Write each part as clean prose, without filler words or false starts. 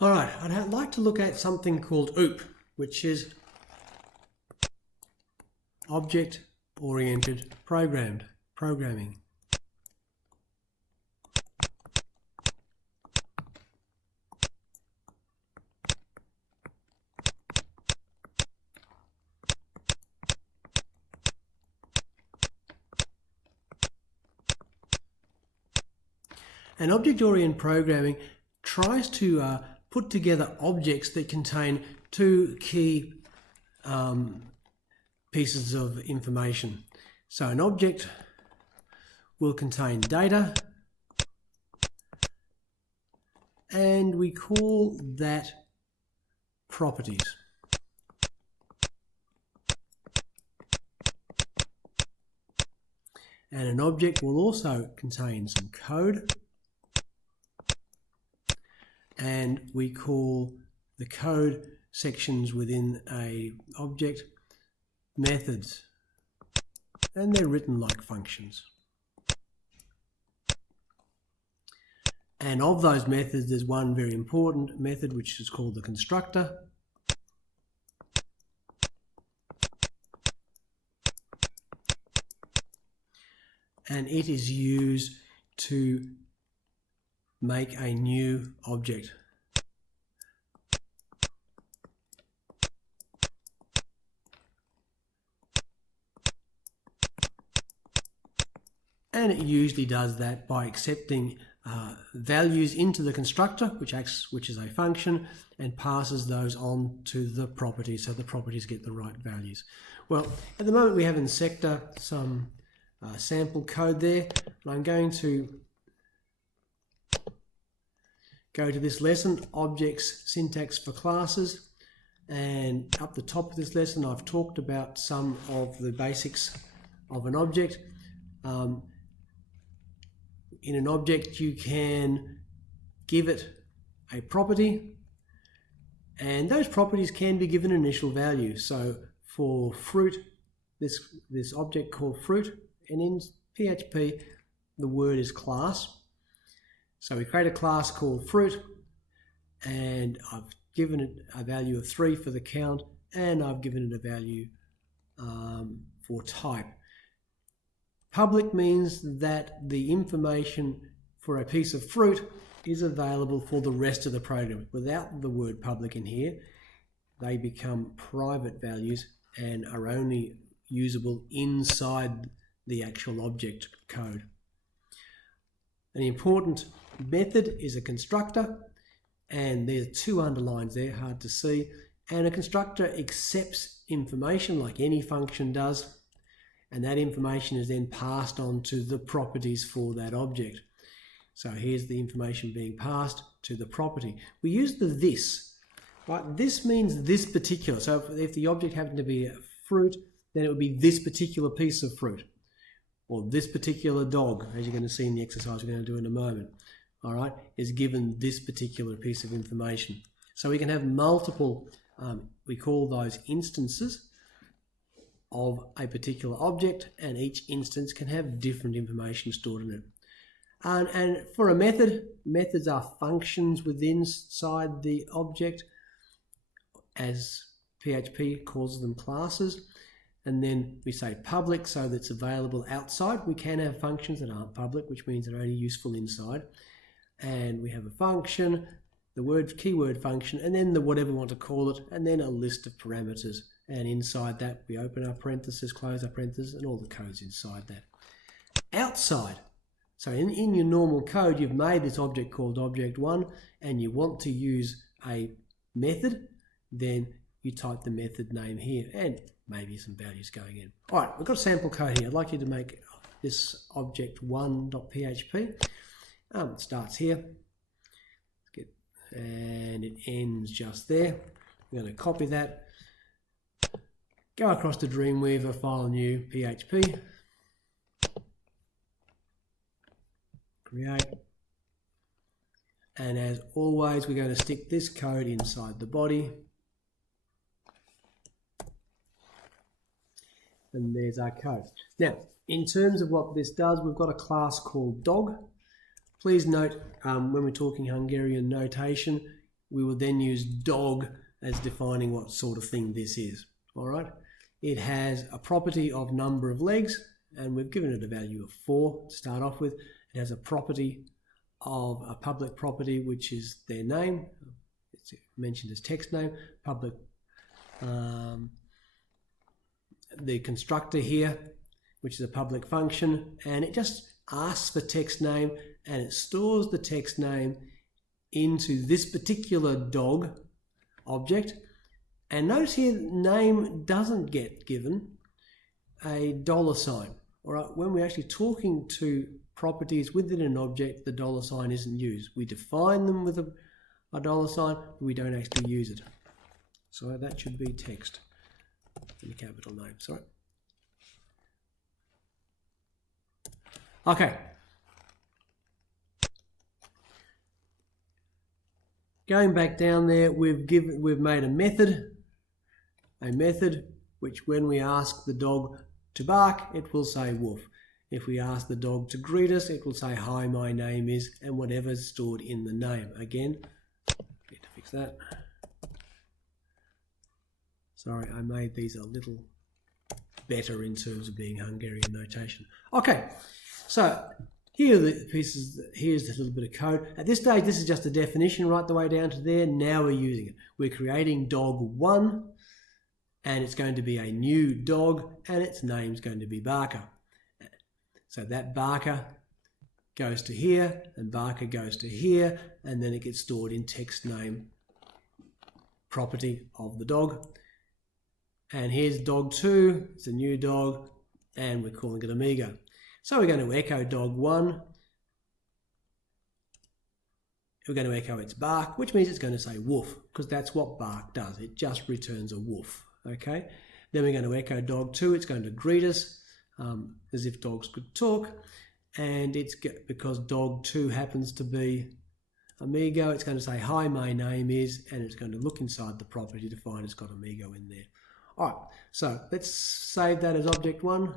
All right, I'd like to look at something called OOP, which is Object-Oriented Programming. And object-oriented programming tries to put together objects that contain two key pieces of information. So an object will contain data, and we call that properties. And an object will also contain some code, and we call the code sections within a object methods, and they're written like functions. And of those methods, there's one very important method which is called the constructor. And it is used to make a new object. And it usually does that by accepting values into the constructor, which is a function, and passes those on to the properties, so the properties get the right values. Well, at the moment we have in Sector some sample code there, and I'm going to go to this lesson, Objects Syntax for Classes, and up the top of this lesson I've talked about some of the basics of an object. In an object you can give it a property, and those properties can be given an initial value. So for fruit, this object called fruit, and in PHP the word is class. So we create a class called fruit, and I've given it a value of 3 for the count, and I've given it a value for type. Public means that the information for a piece of fruit is available for the rest of the program. Without the word public in here, they become private values and are only usable inside the actual object code. An important method is a constructor, and there's 2 underlines there, hard to see. And a constructor accepts information like any function does, and that information is then passed on to the properties for that object. So here's the information being passed to the property. We use the this, right? This means this particular. So if the object happened to be a fruit, then it would be this particular piece of fruit, or this particular dog, as you're going to see in the exercise we're going to do in a moment, all right, is given this particular piece of information. So we can have multiple, we call those instances of a particular object, and each instance can have different information stored in it. And for a method, methods are functions within inside the object, as PHP calls them classes. And then we say public, so that's available outside. We can have functions that aren't public, which means they're only useful inside. And we have a function, the keyword function, and then the whatever we want to call it, and then a list of parameters. And inside that, we open our parentheses, close our parentheses, and all the code's inside that. Outside, so in your normal code, you've made this object called object1, and you want to use a method, then you type the method name here, and maybe some values going in. All right, we've got sample code here. I'd like you to make this object1.php. It starts here, and it ends just there. We're going to copy that. Go across to Dreamweaver, file new, PHP, create, and as always we're going to stick this code inside the body, and there's our code. Now, in terms of what this does, we've got a class called dog. Please note, when we're talking Hungarian notation, we will then use dog as defining what sort of thing this is. All right. It has a property of number of legs, and we've given it a value of 4 to start off with. It has a property of a public property, which is their name. It's mentioned as text name. Public, the constructor here, which is a public function, and it just asks for text name, and it stores the text name into this particular dog object. And notice here, name doesn't get given a $sign. All right, when we're actually talking to properties within an object, the $sign isn't used. We define them with a $sign, but we don't actually use it. So that should be text in the capital name. Sorry. Okay. Going back down there, we've made a method which, when we ask the dog to bark, it will say woof. If we ask the dog to greet us, it will say hi, my name is, and whatever's stored in the name. Again, need to fix that. Sorry, I made these a little better in terms of being Hungarian notation. Okay, so here are the pieces. Here's a little bit of code. At this stage, this is just a definition right the way down to there. Now we're using it. We're creating dog1, and it's going to be a new dog, and its name's going to be Barker. So that Barker goes to here, and Barker goes to here, and then it gets stored in text name property of the dog. And here's dog2, it's a new dog, and we're calling it Amigo. So we're going to echo dog1. We're going to echo its bark, which means it's going to say woof, because that's what bark does. It just returns a woof. Okay. Then we're going to echo dog2. It's going to greet us as if dogs could talk. And it's because dog2 happens to be Amigo, it's going to say, hi, my name is, and it's going to look inside the property to find it's got Amigo in there. All right, so let's save that as object1.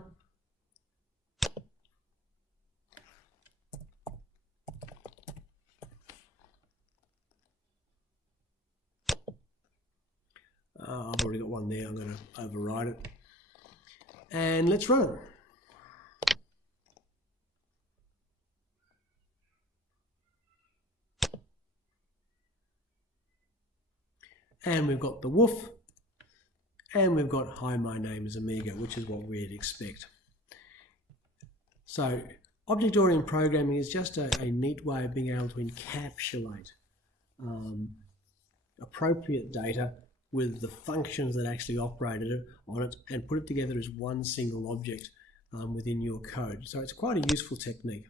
I've already got one there. I'm going to override it. And let's run it. And we've got the woof. And we've got hi, my name is Amigo, which is what we'd expect. So object-oriented programming is just a neat way of being able to encapsulate appropriate data with the functions that actually operated on it and put it together as one single object within your code. So it's quite a useful technique.